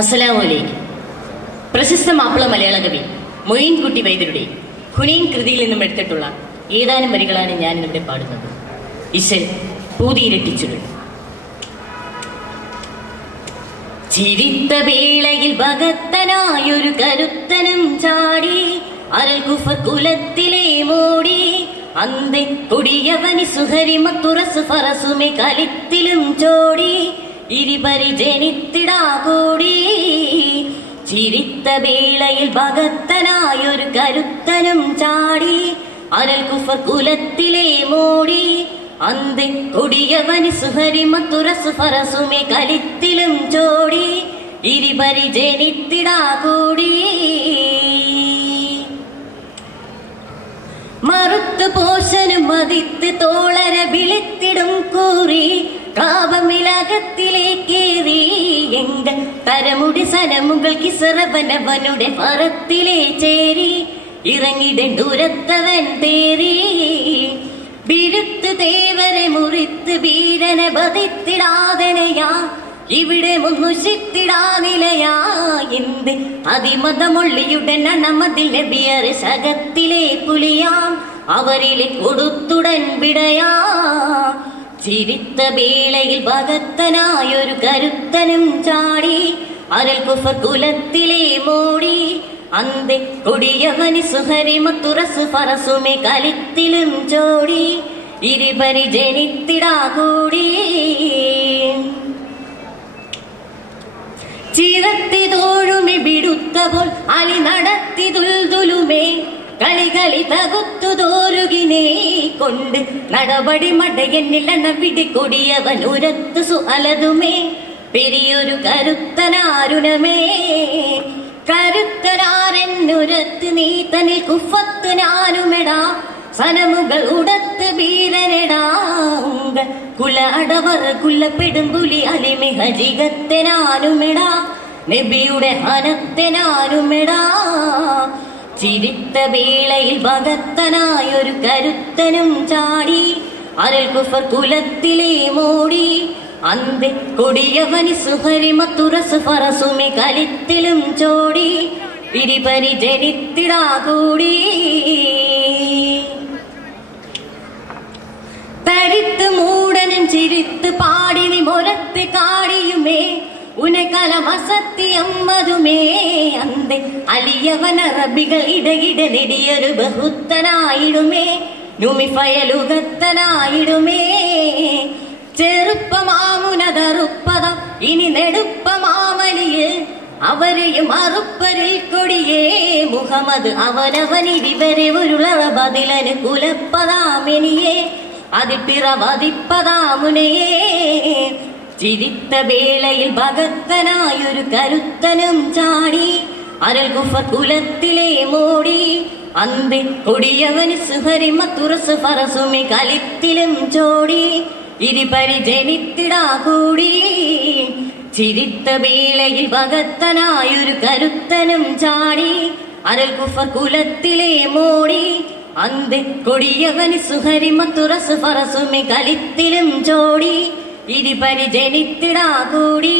അസ്സലാമലൈക്കും. പ്രശസ്ത മാപ്പിള മലയാള കവി മൊയ്ൻകുട്ടി വൈദ്യരുടെ ഹുനൈൻ കൃതിയിൽ നിന്നും എടുത്തിട്ടുള്ള ഏതാനും വരികളാണ് ഞാൻ ഇവിടെ പാടുന്നത്. ഇശൽ പൂതിയിരട്ടിച്ചുകൾ. ചിരിത്ത വേളയിൽ ഭഗത്തനായൊരു കരുത്തനും ചാടി അൽ കുഫ കുലത്തിലെ മോടി അന്തെ കൊടിയവനി സുഹരിമത്തുറസ് ഫറസുമെ കലിത്തിലും ചോടി ഇരുപരി ജനിത്തിടാ കൂടി. ചിരിത്ത വേളയിൽ ഭഗത്തനായൊരു കരുത്തനും ചാടി അൽ കുഫ കുലത്തിലെ മോടി അന്തെ കൊടിയവനി സുഹരിമത്തുറസ് ഫറസുമെ കലിത്തിലും ചോടി ഇരുപരി ജനിത്തിടാ കൂടി. മറുത്തു പോഷനും മതിത്ത് തോളര വിളിത്തിടും കൂറി കാവമിലകത്തിലേക്കേറി എങ്ക തരമുടി സനമുകൾ കിസറവനവനുടെ പറത്തിലെ ചേരി ഇറങ്ങിടൻ ദൂരത്തവൻ തേറി. വിരുത്ത് തേവരെ മുറിത്ത് വീരനെ ബതിത്തിടാതനയാ ഇവിടെ മുന്നുഷിത്തിടാനിലയാ എന്ത് അതിമതമൊള്ളിയുടെ നണമതിൽ നബിയർ സകത്തിലെ പുലിയാം അവരിലെ കൊടുത്തുടൻ വിടയാ. ചിരിത്ത വേളയിൽ ഭഗത്തനായൊരു കരുത്തനും ചാടി അൽ കുഫ കുലത്തിലെ മോടി അന്തെ കൊടിയവനി സുഹരിമത്തുറസ് ഫറസുമെ കലിത്തിലും ചോടി ഇരുപരി ജനിത്തിടാ കൂടി. ചിരത്തിതോഴുമെ വിടുത്തപ്പോൾ അലി നടത്തി ദുൽദുലുമേ കളികളി തകുത്തു തോരുകിനേ കൊണ്ട് നടപടി മടയെന്നില്ലെണ്ണ പിടികൊടിയവൻ ഉരത്തു സുഅലതുമേ പെരിയൊരു കരുത്തനാരുണമേ. കരുത്തനാരെന്നുരത്ത് നീ തനിൽ കുഫത്ത് ഞാനുമെടാ സനമുകൾ ഉടത്ത് വീരനെടാ കുല അടവർ കുല്ലപ്പെടും പുലി അലിമിഹ ജിഗത്തെനാനുമെടാ നബിയുടെ ഹനത്തെനാനുമെടാ. ചിരിത്ത വേളയിൽ ഭഗത്തനായൊരു കരുത്തനും ചാടി അൽ കുഫ കുലത്തിലെ മോടി അന്തെ കൊടിയവനി സുഹരിമത്തുറസ് ഫറസുമെ കലിത്തിലും ചോടി ഇരുപരി ജനിത്തിടാ കൂടി. തരിത്ത് മൂടനും ചിരിത്ത് പാടിനി മൊരത്ത് കാടിയുമേ ഉനകലം അസത്യമ്മതുമേ അന്തെ അലിയവന റബികൾ ഇടയിട നെടിയൊരു ബഹുത്തനായിടുമേ നുമിഫയലുകത്തനായിടുമേ. ചെറുപ്പമാമുനതറുപ്പതം ഇനി നെടുപ്പമാമലിയ് അവരെയും അറുപ്പരിൽ കൊടിയേ മുഹമ്മദ് അവനവനിരിവരെ ഒരുളറബതിലന് കുലപ്പതാമെനിയെ അതിപ്പിറവതിപ്പതാമുനയെ. ചിരിത്ത വേളയിൽ ഭഗത്തനായൊരു കരുത്തനും ചാടി അൽ കുഫ കുലത്തിലെ മോടി അന്തെ കൊടിയവന് സുഹരിമത്തുറസ് ഫറസുമെ കലിത്തിലും ചോടി ഇരുപരി ജനിത്തിടാ കൂടി. ചിരിത്ത വേളയിൽ ഭഗത്തനായൊരു കരുത്തനും ചാടി അൽ കുഫ കുലത്തിലെ മോടി അന്തെ കൊടിയവന് സുഹരിമത്തുറസ് ഫറസുമെ കലിത്തിലും ചോടി ഇരുപരി ജനിത്തിടാ കൂടി.